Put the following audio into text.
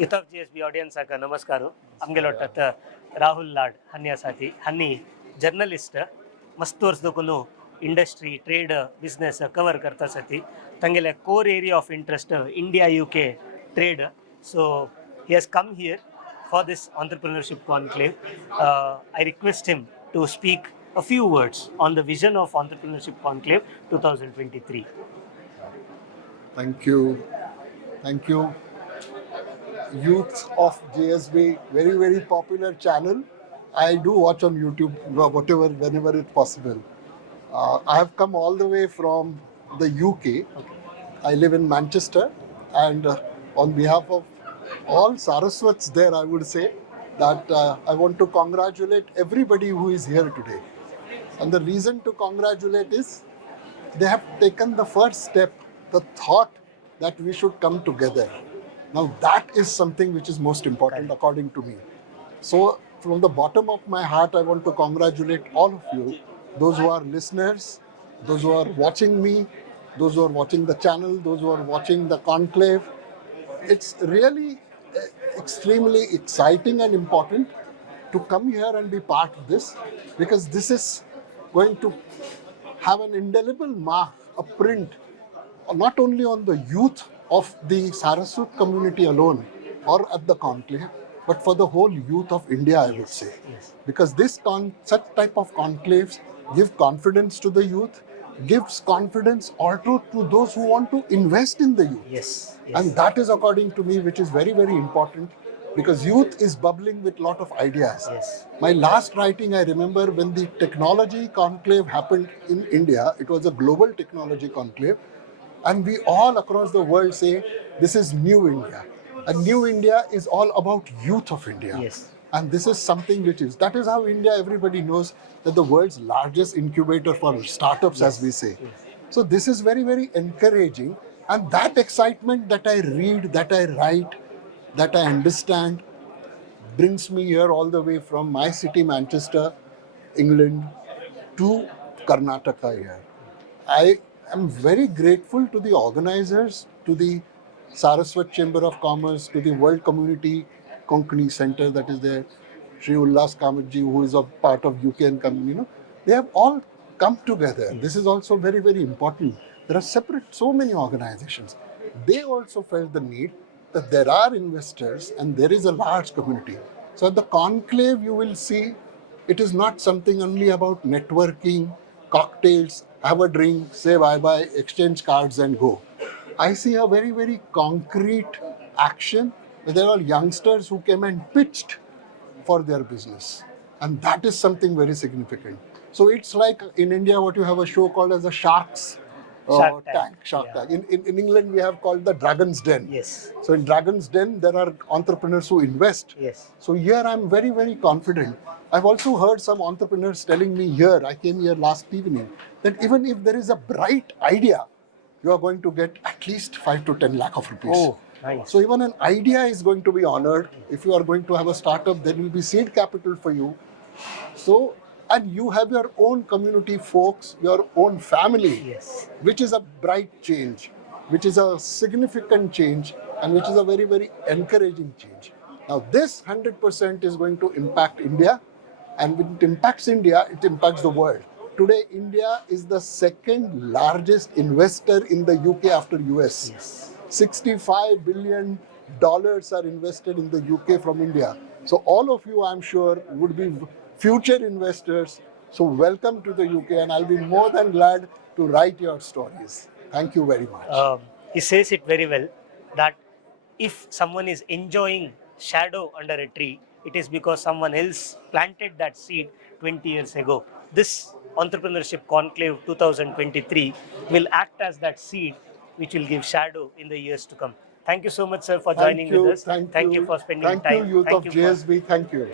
youthofgsb audience aka namaskaru amgelottat Rahul Laud hanyasati hanni journalist mast ತೋರಿಸ್ದಕ್ಕೂ industry trade business cover karta sati tangele core area of interest India UK trade. So he has come here for this entrepreneurship conclave. I request him to speak a few words on the vision of entrepreneurship conclave 2023. Thank you. Thank you. Youth of GSB, very, very popular channel. I do watch on YouTube, whatever, whenever it's possible. I have come all the way from the UK. I live in Manchester, and on behalf of all Saraswats there, I would say that I want to congratulate everybody who is here today. And the reason to congratulate is they have taken the first step, the thought that we should come together. Now that is something which is most important according to me. So from the bottom of my heart, I want to congratulate all of you, those who are listeners, those who are watching me, those who are watching the channel, those who are watching the conclave. It's really extremely exciting and important to come here and be part of this, because this is going to have an indelible mark, a print, not only on the youth of the Saraswat community alone or at the conclave, but for the whole youth of India, I would say. Because such type of conclaves give confidence to the youth, gives confidence also to those who want to invest in the youth. And that is, according to me, which is very, very important, because youth is bubbling with lot of ideas. My last writing, I remember when the technology conclave happened in India, it was a global technology conclave, and we all across the world say this is New India. And New India is all about youth of India. And this is something that is how India, everybody knows that the world's largest incubator for startups, as we say. So this is very, very encouraging. And that excitement that I read, that I write, that I understand, brings me here all the way from my city, Manchester, England, to Karnataka here. I'm very grateful to the organizers, to the Saraswat Chamber of Commerce, to the World Community Konkani Center that is there, Shri Ullas Kamatji, who is a part of UK&Co. They have all come together. This is also very, very important. There are so many organizations. They also felt the need that there are investors and there is a large community. So at the conclave, you will see it is not something only about networking, cocktails, have a drink, say bye-bye, exchange cards and go. I see a very, very concrete action where there are youngsters who came and pitched for their business. And that is something very significant. So it's like in India, what you have a show called as a Shark Tank. In England, we have called the Dragon's Den. So in Dragon's Den, there are entrepreneurs who invest. So here I'm very, very confident. I've also heard some entrepreneurs telling me here, I came here last evening, that even if there is a bright idea, you are going to get at least 5 to 10 lakh of rupees. So even an idea is going to be honored. If you are going to have a startup, there will be seed capital for you. So, and you have your own community folks, your own family, which is a bright change, which is a significant change, and which is a very, very encouraging change. Now this 100% is going to impact India, and when it impacts India, it impacts the world. Today, India is the second largest investor in the UK after US. $65 billion are invested in the UK from India. So all of you, I'm sure, would be future investors. So welcome to the UK, and I'll be more than glad to write your stories. Thank you very much. He says it very well that if someone is enjoying shadow under a tree, it is because someone else planted that seed 20 years ago. This Entrepreneurship Conclave 2023 will act as that seed which will give shadow in the years to come. Thank you so much, sir, for joining with us. Thank you for spending time. Thank you, youth of GSB. Thank you.